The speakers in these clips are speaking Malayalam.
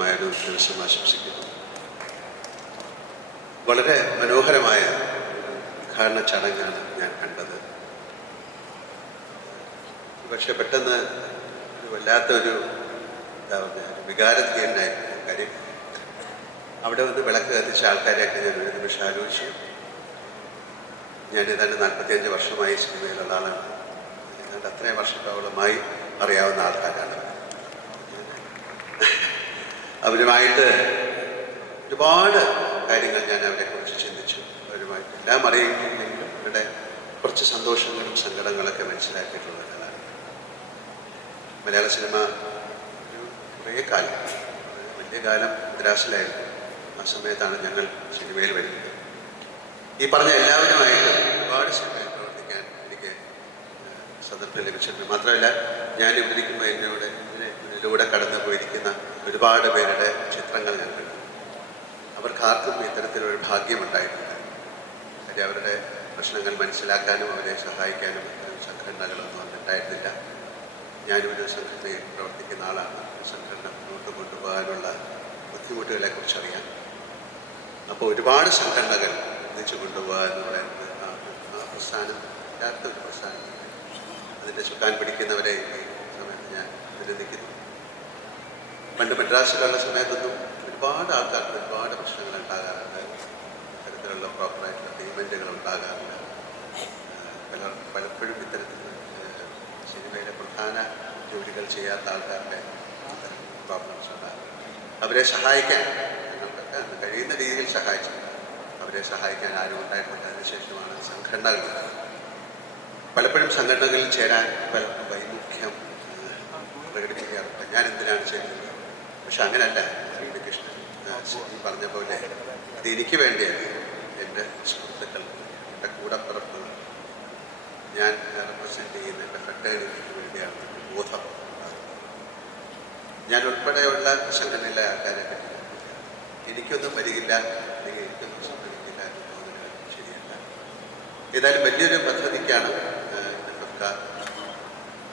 ദിവസം ആശംസിക്കുന്നു വളരെ മനോഹരമായ ഉദ്ഘാടന ചടങ്ങാണ് ഞാൻ കണ്ടത്. പക്ഷെ പെട്ടെന്ന് വല്ലാത്തൊരു എന്താ പറയുക വികാരധീയനായിരുന്നു കാര്യം. അവിടെ വന്ന് വിളക്ക് കത്തിച്ച ആൾക്കാരെയൊക്കെ ഞാൻ ഒരു നിമിഷം ആലോചിച്ചു. ഞാൻ ഏതാണ്ട് നാൽപ്പത്തിയഞ്ച് വർഷമായി സിനിമയിലുള്ള ആളാണ്. ഏതാണ്ട് അത്രയും വർഷത്തോളമായി അറിയാവുന്ന ആൾക്കാരാണ് അവരുമായിട്ട് ഒരുപാട് കാര്യങ്ങൾ ഞാൻ അവരെക്കുറിച്ച് ചിന്തിച്ചു. അവരുമായിട്ട് എല്ലാം അറിയില്ലെങ്കിലും അവരുടെ കുറച്ച് സന്തോഷങ്ങളും സങ്കടങ്ങളൊക്കെ മനസ്സിലാക്കിയിട്ടുള്ള ഒരാളാണ്. മലയാള സിനിമ ഒരു കുറേ കാലം വലിയ കാലം മദ്രാസിലായിരുന്നു ആ സമയത്താണ് ഞങ്ങൾ സിനിമയിൽ വരുന്നത്. ഈ പറഞ്ഞ എല്ലാവരുമായിട്ട് ഒരുപാട് സിനിമയിൽ പ്രവർത്തിക്കാൻ എനിക്ക് സന്ദർഭം ലഭിച്ചിട്ടുണ്ട്. മാത്രമല്ല ഞാൻ ഇരിക്കുമ്പോൾ എന്നോട് ഇതിലൂടെ കടന്നു പോയിരിക്കുന്ന ഒരുപാട് പേരുടെ ചിത്രങ്ങൾ ഞാൻ കണ്ടു. അവർക്ക് ആർക്കും ഇത്തരത്തിലൊരു ഭാഗ്യമുണ്ടായിട്ടില്ല കാര്യം അവരുടെ പ്രശ്നങ്ങൾ മനസ്സിലാക്കാനും അവരെ സഹായിക്കാനും ഇത്തരം സംഘടനകളൊന്നും അന്നുണ്ടായിരുന്നില്ല ഞാനൊരു സംഘടനയിൽ പ്രവർത്തിക്കുന്ന ആളാണ്. സംഘടന മുന്നോട്ട് കൊണ്ടുപോകാനുള്ള ബുദ്ധിമുട്ടുകളെ കുറിച്ചറിയാം അപ്പോൾ ഒരുപാട് സംഘടനകൾ ഒന്നിച്ചു കൊണ്ടുപോകുക എന്ന് പറയുന്നത് ആ പ്രസ്ഥാനം യഥാർത്ഥ ഒരു പ്രസ്ഥാനം അതിന്റെ ചുക്കാൻ പിടിക്കുന്നവരെ സമയത്ത് ഞാൻ അഭിനന്ദിക്കുന്നു. പണ്ട് മദ്രാസിലുള്ള സമയത്തൊന്നും ഒരുപാട് ആൾക്കാർക്ക് ഒരുപാട് പ്രശ്നങ്ങൾ ഉണ്ടാകാറുണ്ട്. ഇത്തരത്തിലുള്ള പ്രോപ്പറായിട്ടുള്ള പേയ്മെന്റുകൾ ഉണ്ടാകാറുണ്ട് പല പലപ്പോഴും ഇത്തരത്തിൽ സിനിമയിലെ പ്രധാന ജോലികൾ ചെയ്യാത്ത ആൾക്കാരുടെ പ്രോബ്ലംസ് ഉണ്ടാകും അവരെ സഹായിക്കാൻ അന്ന് കഴിയുന്ന രീതിയിൽ സഹായിച്ചിട്ടുണ്ട്. അവരെ സഹായിക്കാൻ ആരും ഉണ്ടായിട്ടുണ്ട് അതിനുശേഷമാണ് സംഘടനകൾ പലപ്പോഴും സംഘടനകളിൽ ചേരാൻ പലർക്കും വൈമുഖ്യം പ്രകടിപ്പിക്കാറുണ്ട്. ഞാൻ എന്തിനാണ് ചെയ്യുന്നത് പക്ഷെ അങ്ങനല്ല. ശ്രീകൃഷ്ണൻ പറഞ്ഞ പോലെ ഇത് എനിക്ക് വേണ്ടിയാണ് എന്റെ സുഹൃത്തുക്കൾ എന്റെ കൂടപ്പിറപ്പുകൾ ഞാൻ റെപ്രസെന്റ് ചെയ്യുന്ന എന്റെ ഫ്രണ്ടേഴ്സിന് വേണ്ടിയാണ് ബോധം ഞാൻ ഉൾപ്പെടെയുള്ള സംഘടനയിലെ ആൾക്കാരെ എനിക്കൊന്നും വരികില്ല അല്ലെങ്കിൽ എനിക്കൊന്നും സംഭവിക്കില്ല എന്ന് തോന്നുന്നത് ശരിയല്ല. ഏതായാലും വലിയൊരു പദ്ധതിക്കാണ് ഇന്ന്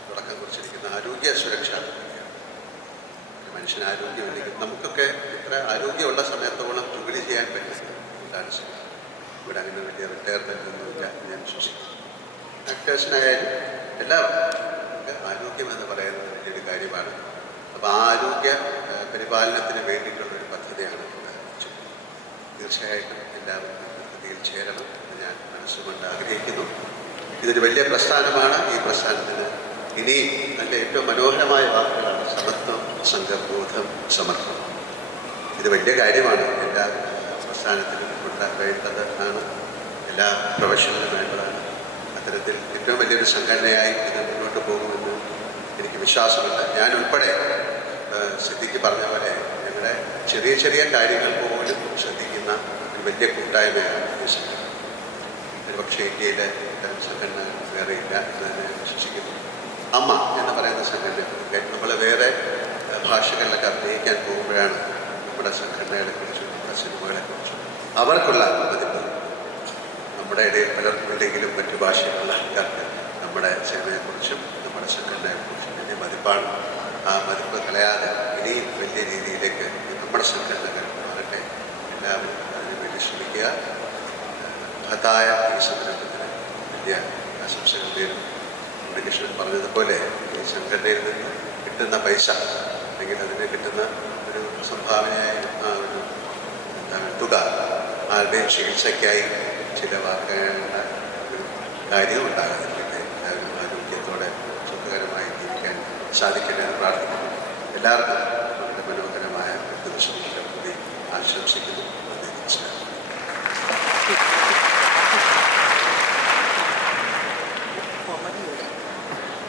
തുടക്കം കുറിച്ചിരിക്കുന്ന ആരോഗ്യ സുരക്ഷാ മനുഷ്യന് ആരോഗ്യമുണ്ടെങ്കിൽ നമുക്കൊക്കെ ഇത്ര ആരോഗ്യമുള്ള സമയത്തോളം ജോലി ചെയ്യാൻ പറ്റും. ഡാൻസ് ഇവിടെ അങ്ങനെ വലിയ റിട്ടയർമെന്റൊന്നുമില്ല ഞാൻ വിശ്വസിക്കുന്നു. ആക്ടേഴ്സിനായാലും എല്ലാവർക്കും ആരോഗ്യം എന്ന് പറയുന്നത് വലിയൊരു കാര്യമാണ്. അപ്പോൾ ആരോഗ്യ പരിപാലനത്തിന് വേണ്ടിയിട്ടുള്ളൊരു പദ്ധതിയാണ്. തീർച്ചയായിട്ടും എല്ലാവർക്കും പദ്ധതിയിൽ ചേരണം എന്ന് ഞാൻ മനസ്സുകൊണ്ട് ആഗ്രഹിക്കുന്നു. ഇതൊരു വലിയ പ്രസ്ഥാനമാണ്. ഈ പ്രസ്ഥാനത്തിന് ഇനിയും നല്ല ഏറ്റവും മനോഹരമായ വാക്കുകളാണ് സമത്വം സംഘബോധം സമത്വം ഇത് വലിയ കാര്യമാണ്. എല്ലാ സംസ്ഥാനത്തിലും ഉണ്ടാവേണ്ടത് ആണ് എല്ലാ പ്രൊഫഷനിലും വേണ്ടതാണ്. അത്തരത്തിൽ ഏറ്റവും വലിയൊരു സംഘടനയായി ഇത് മുന്നോട്ട് പോകുമെന്ന് എനിക്ക് വിശ്വാസമില്ല ഞാൻ ഉൾപ്പെടെ സിദ്ധിക്ക് പറഞ്ഞ പോലെ ഞങ്ങളുടെ ചെറിയ ചെറിയ കാര്യങ്ങൾ പോലും ശ്രദ്ധിക്കുന്ന ഒരു വലിയ കൂട്ടായ്മയാണ് ഈ സംഘടന. ഒരുപക്ഷെ ഇന്ത്യയിലെ സംഘടന വേറെ ഇല്ല എന്ന് തന്നെ വിശ്വസിക്കുന്നു. അമ്മ എന്ന് പറയുന്ന സംഘടന. നമ്മൾ വേറെ ഭാഷകളിലൊക്കെ അഭിനയിക്കാൻ പോകുമ്പോഴാണ് നമ്മുടെ സംഘടനകളെക്കുറിച്ചും നമ്മുടെ സിനിമകളെക്കുറിച്ചും അവർക്കുള്ള മതിപ്പ് നമ്മുടെ ഇടയിൽ പലർക്കും ഇല്ലെങ്കിലും മറ്റു ഭാഷയിലുള്ള ആൾക്കാർക്ക് നമ്മുടെ സിനിമയെക്കുറിച്ചും നമ്മുടെ സംഘടനയെക്കുറിച്ചും വലിയ മതിപ്പാണ്. ആ മതിപ്പ് കളയാതെ ഇനിയും വലിയ രീതിയിലേക്ക് നമ്മുടെ സംഘടനകൾ മാറട്ടെ. എല്ലാവരും അതിന് വേണ്ടി ശ്രമിക്കുക. മഹത്തായ ഈ സംരംഭത്തിന് വലിയ ആശംസകൾ നേരുന്നു. ഉണ്ണികൃഷ്ണൻ പറഞ്ഞതുപോലെ ഈ സംഘടനയിൽ നിന്ന് കിട്ടുന്ന പൈസ അല്ലെങ്കിൽ അതിന് കിട്ടുന്ന ഒരു സംഭാവനയായ ആ ഒരു തുക ആരുടെയും ചികിത്സയ്ക്കായി ചിലവാക്കാനുള്ള ഒരു കാര്യവും ഉണ്ടാകാതിരിക്കട്ടെ എല്ലാവരും ആരോഗ്യത്തോടെ സുഖകരമായി ജീവിക്കാൻ സാധിക്കട്ടെ എന്ന് പ്രാർത്ഥിക്കുന്നു. എല്ലാവർക്കും നമ്മുടെ മനോഹരമായ കൂടി ആശംസിക്കുന്നു. നമസ്കാരം.